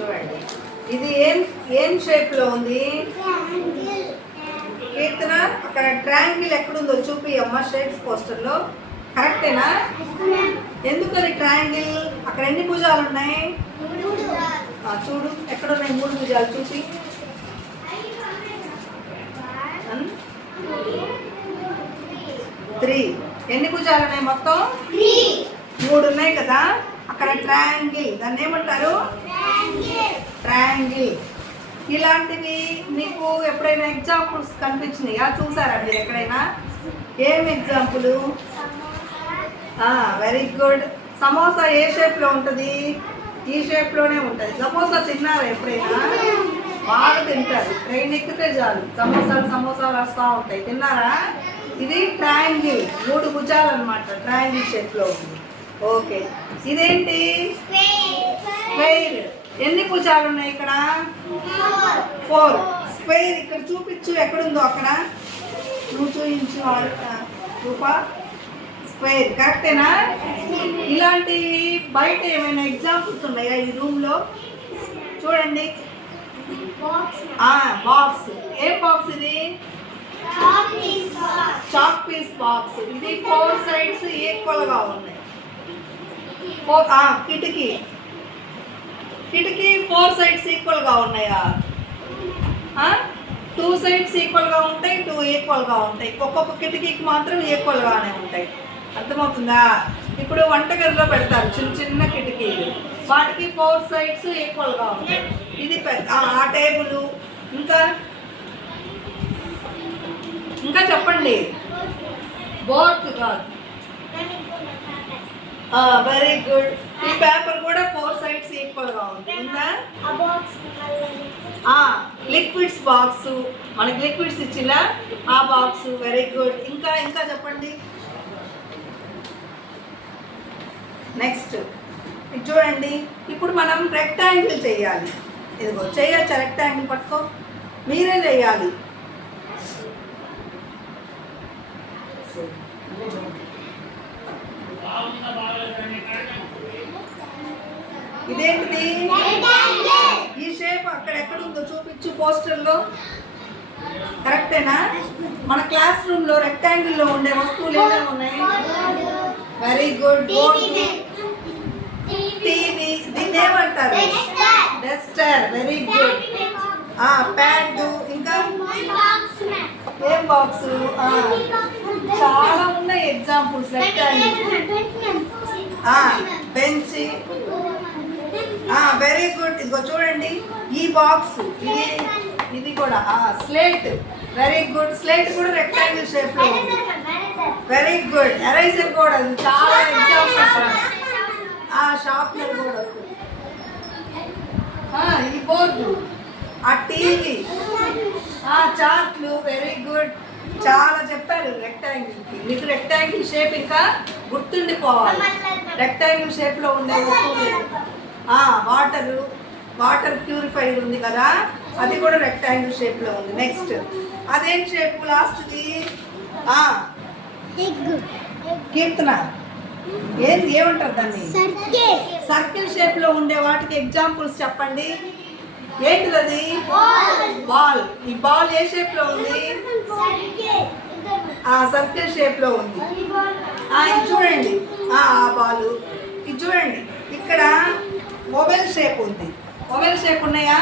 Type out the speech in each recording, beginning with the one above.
చూడండి ఇది ఏం షేప్ లో ఉంది కీర్తన? అక్కడ ట్రయాంగిల్ ఎక్కడుందో చూపి అమ్మ షేప్స్ పోస్టర్ లో. కరెక్టేనా? ఎందుకని ట్రయాంగిల్? అక్కడ ఎన్ని భుజాలు ఉన్నాయి? చూడు ఎక్కడ ఉన్నాయి 3 భుజాలు చూపి. 3. ఎన్ని భుజాలు ఉన్నాయి మొత్తం? 3 ఉన్నాయి కదా. అక్కడ ట్రయాంగిల్, దాన్ని ఏమంటారు? ట్రయాంగిల్. ఇలాంటివి మీకు ఎప్పుడైనా ఎగ్జాంపుల్స్ కనిపించినాయా? చూసారా మీరు ఎక్కడైనా? ఏం ఎగ్జాంపుల్? Very good. సమోసా ఏ షేప్లో ఉంటుంది? ఈ షేప్లోనే ఉంటుంది. సమోసా తిన్నారా ఎప్పుడైనా? బాగా తింటారు. ట్రైన్ ఎక్కితే చాలు సమోసాలు వస్తూ ఉంటాయి. తిన్నారా? ఇది ట్రయాంగిల్, 3 భుజాలు అనమాట. ట్రయాంగిల్ షేప్లో ఉంది. ఓకే. ఇదేంటి? స్క్వేర్. ఎన్ని భుజాలు ఉన్నాయి ఇక్కడ? 4. స్క్వేర్ ఇక్కడ చూపించు ఎక్కడుందో అక్కడ. నువ్వు చూపించు రూపా. స్క్వేర్ కరెక్టేనా? ఇలాంటివి బయట ఏమైనా ఎగ్జాంపుల్స్ ఉన్నాయా ఈ రూమ్లో? చూడండి. బాక్స్. ఏం బాక్స్ ఇది? Chalk piece box. ఇది 4 సైడ్స్ ఈక్వల్గా ఉన్నాయి. కిటికీ 4 సైడ్స్ ఈక్వల్గా ఉన్నాయా? 2 సైడ్స్ ఈక్వల్గా ఉంటాయి, 2 ఈక్వల్గా ఉంటాయి. ఒక్కొక్క కిటికీకి మాత్రం ఈక్వల్గానే ఉంటాయి. అర్థమవుతుందా? ఇప్పుడు వంటగదిలో పెడతారు చిన్న కిటికీలు, వాటికి 4 సైడ్స్ ఈక్వల్గా ఉంటాయి. ఇది పెద్ద ఆ టేబుల్. ఇంకా చెప్పండి. బోర్డ్ కాదు. Very good. ఈ పేపర్ కూడా 4 సైడ్స్ ఈక్వల్గా ఉంది. ఉందా? Liquids box. మనకి లిక్విడ్స్ ఇచ్చిలా ఆ బాక్స్. Very good. ఇంకా చెప్పండి. నెక్స్ట్ ఇది చూడండి. ఇప్పుడు మనం రెక్టాంగిల్ చేయాలి. ఇదిగో చేయొచ్చా? రెక్టాంగిల్ పట్టుకో, మీరే చేయాలి. ఇదేంటిది? ఈ షేప్ అక్కడ ఎక్కడుందో చూపించు పోస్టర్లో. కరెక్టేనా? మన క్లాస్ రూమ్లో రెక్టాంగిల్లో ఉండే వస్తువులు ఏమేమి ఉన్నాయి? Very good. టీవీ. దీన్ని ఏమంటారు? డస్టర్. Very good. ప్యాడ్. ఇంకా ఏం బాక్స్? చాలా ఉన్నాయి examples. Rectangle. Bench. Very good. ఇదిగో చూడండి ఈ బాక్స్. ఇది కూడా స్లేట్. Very good. స్లేట్ కూడా రెక్టాంగిల్ షేప్లో ఉంది. Very good. ఎరైజర్ కూడా చాలా ఎగ్జాంపుల్స్. షార్ప్నర్ కూడా వస్తుంది. ఈ బోర్డు, టీవీ, చార్ట్లు. Very good. చాలా చెప్పారు రెక్టాంగిల్కి. మీకు రెక్టాంగిల్ షేప్ ఇంకా గుర్తుండిపోవాలి. రెక్టాంగిల్ షేప్లో ఉండే వస్తువులు. వాటర్ ప్యూరిఫైర్ ఉంది కదా, అది కూడా రెక్టాంగిల్ షేప్లో ఉంది. నెక్స్ట్ అదేం షేప్ లాస్ట్ది? కీర్తన ఏమంటారు దాన్ని? సర్కిల్ షేప్లో ఉండే వాటికి ఎగ్జాంపుల్స్ చెప్పండి. ఏంటిది అది? బాల్. ఈ బాల్ ఏ షేప్లో ఉంది? సర్కిల్ షేప్లో ఉంది. ఇది చూడండి ఆ బాలు. ఇది చూడండి ఇక్కడ ఓవెల్ షేప్ ఉంది. ఓవెల్ షేప్ ఉన్నాయా?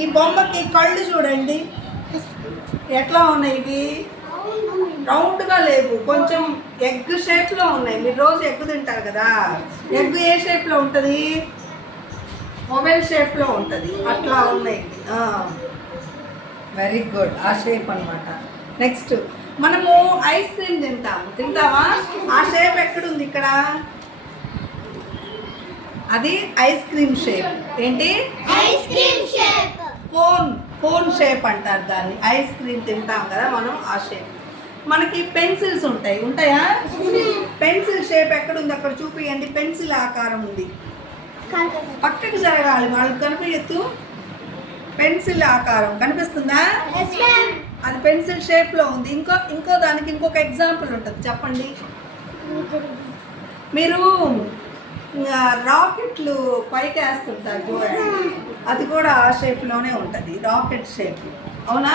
ఈ బొమ్మకి కళ్ళు చూడండి ఎట్లా ఉన్నాయి. ఇవి రౌండ్గా లేవు, కొంచెం ఎగ్ షేప్లో ఉన్నాయి. మీరు రోజు ఎగ్ తింటారు కదా, ఎగ్ ఏ షేప్లో ఉంటుంది? ఓవెల్ షేప్లో ఉంటుంది. అట్లా ఉన్నాయి. Very good. ఆ షేప్ అనమాట. నెక్స్ట్ మనము ఐస్ క్రీమ్ తింటావా? ఆ షేప్ ఎక్కడుంది? ఇక్కడ. అది ఐస్ క్రీమ్ షేప్. ఏంటి? Ice cream shape. Cone shape అంటారు దాన్ని. ఐస్ క్రీమ్ తింటాం కదా మనం, ఆ షేప్. మనకి పెన్సిల్స్ ఉంటాయా? పెన్సిల్ షేప్ ఎక్కడుంది? అక్కడ చూపియండి. పెన్సిల్ ఆకారం ఉంది. పక్కకి జరగాలి, వాళ్ళకి కనిపించు. పెన్సిల్ ఆకారం కనిపిస్తుందా? అది పెన్సిల్ షేప్లో ఉంది. ఇంకో దానికి ఇంకొక ఎగ్జాంపుల్ ఉంటుంది. చెప్పండి. మీరు రాకెట్లు పైకి వేస్తుంటారు చూడండి, అది కూడా ఆ షేప్లోనే ఉంటుంది, రాకెట్ షేప్. అవునా?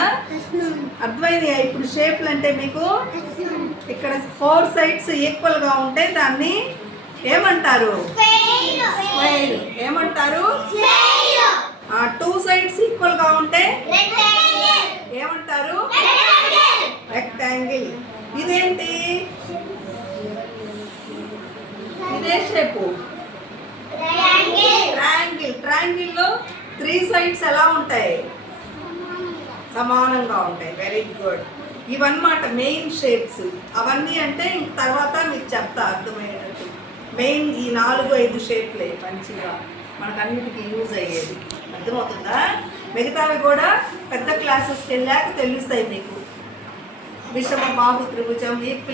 అర్థమైంది. ఇప్పుడు షేప్లు అంటే మీకు ఇక్కడ 4 సైడ్స్ ఈక్వల్గా ఉంటే దాన్ని ఏమంటారు? స్క్వేర్. ఏమంటారు? 2 సైడ్స్ ఈక్వల్గా ఉంటే ఏమంటారు? రెక్టాంగిల్. ఇదేంటి? ఇదే షేపు ట్రయాంగిల్. ట్రయాంగిల్లో 3 సైడ్స్ ఎలా ఉంటాయి? సమానంగా ఉంటాయి. Very good. ఇవన్నమాట మెయిన్ షేప్స్. అవన్నీ అంటే ఇంక తర్వాత మీకు చెప్తా అర్థమయ్యేటట్టు. మెయిన్ ఈ 4-5 షేప్లే మంచిగా మనకు అన్నిటికీ యూజ్ అయ్యేది. అర్థమవుతుందా? మిగతావి కూడా పెద్ద క్లాసెస్కి వెళ్ళాక తెలుస్తాయి మీకు. విషమ బాహు త్రిభుజం,